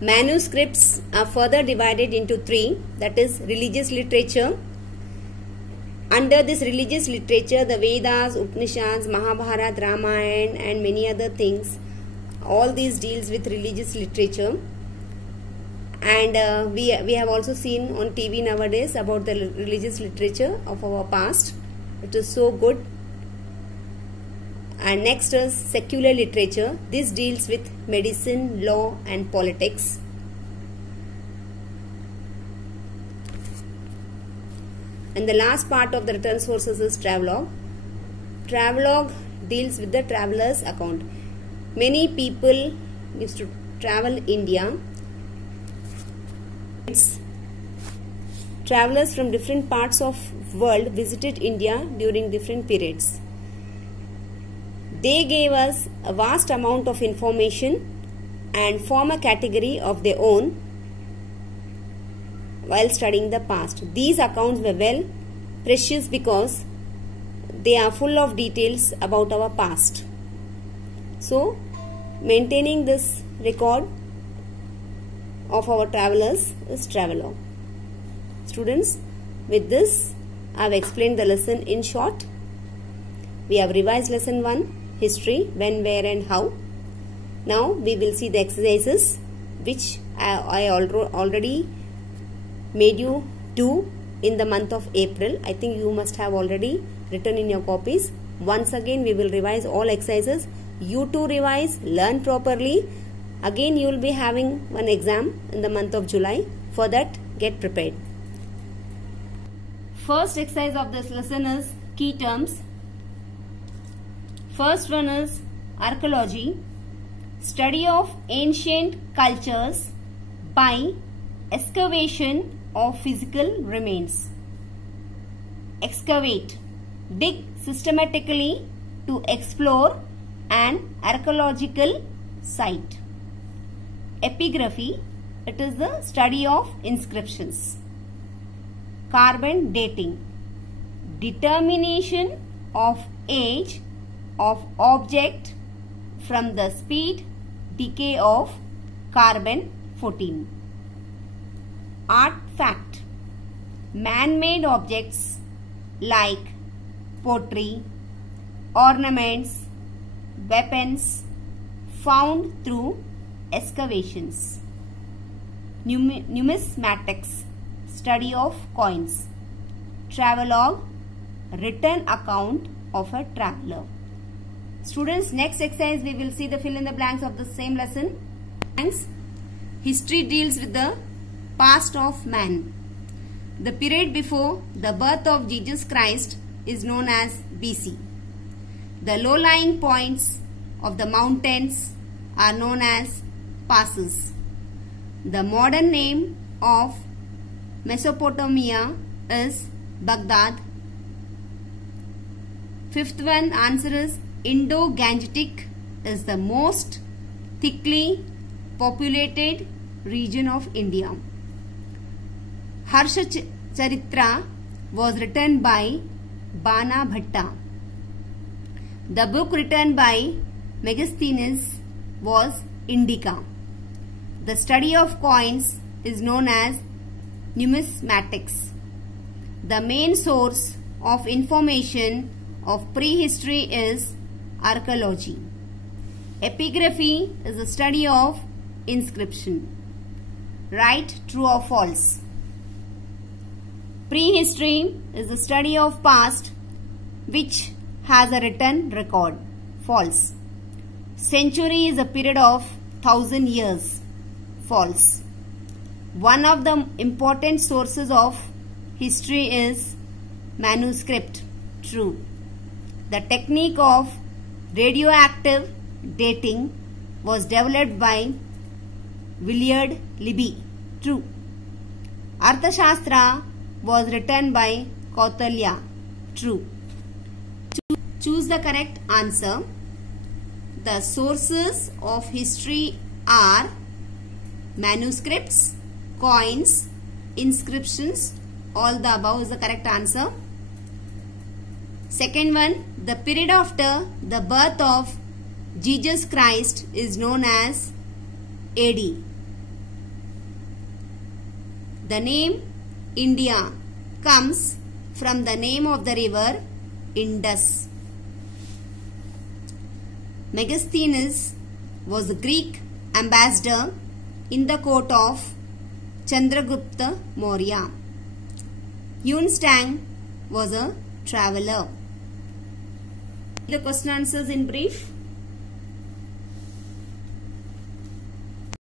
Manuscripts are further divided into three, that is religious literature. Under this religious literature, the Vedas, Upanishads, Mahabharata, Ramayana and many other things, all these deals with religious literature. And we have also seen on TV nowadays about the religious literature of our past. It is so good. And next is secular literature. This deals with medicine, law and politics. And the last part of the written sources is travelogue. Travelogue deals with the traveler's account. Many people used to travel India. Travelers from different parts of world visited India during different periods. They gave us a vast amount of information and form a category of their own while studying the past. These accounts were well precious because they are full of details about our past. So, maintaining this record of our travelers is travelogue. Students, with this I have explained the lesson in short. We have revised lesson 1, history, when, where and how. Now we will see the exercises which I already made you do in the month of April. I think you must have already written in your copies. Once again we will revise all exercises. You too revise, learn properly. Again you will be having one exam in the month of July. For that, get prepared. First exercise of this lesson is key terms. First one is archaeology, study of ancient cultures by excavation of physical remains. Excavate, dig systematically to explore an archaeological site. Epigraphy, it is the study of inscriptions. Carbon dating, determination of age of object from the speed decay of carbon 14. Artifact, man-made objects like pottery, ornaments, weapons found through excavations. Numismatics, study of coins. Travelogue, written account of a traveler. Students, next exercise we will see the fill in the blanks of the same lesson. History deals with the past of man. The period before the birth of Jesus Christ is known as BC. The low-lying points of the mountains are known as passes. The modern name of Mesopotamia is Baghdad. Fifth one answer is Indo-Gangetic is the most thickly populated region of India. Harsha Charitra was written by Bana Bhatta. The book written by Megasthenes was Indica. The study of coins is known as numismatics. The main source of information of prehistory is archaeology. Epigraphy is the study of inscription. Write true or false. Prehistory is the study of past which has a written record. False. Century is a period of 1000 years. False. One of the important sources of history is manuscript. True. The technique of radioactive dating was developed by Willard Libby. True. Arthashastra was written by Kautilya. True. Choose the correct answer. The sources of history are manuscripts, coins, inscriptions. All the above is the correct answer. Second one, the period after the birth of Jesus Christ is known as AD. The name India comes from the name of the river Indus. Megasthenes was the Greek ambassador in the court of Chandragupta Maurya. Yun Stang was a traveller. The question answers in brief.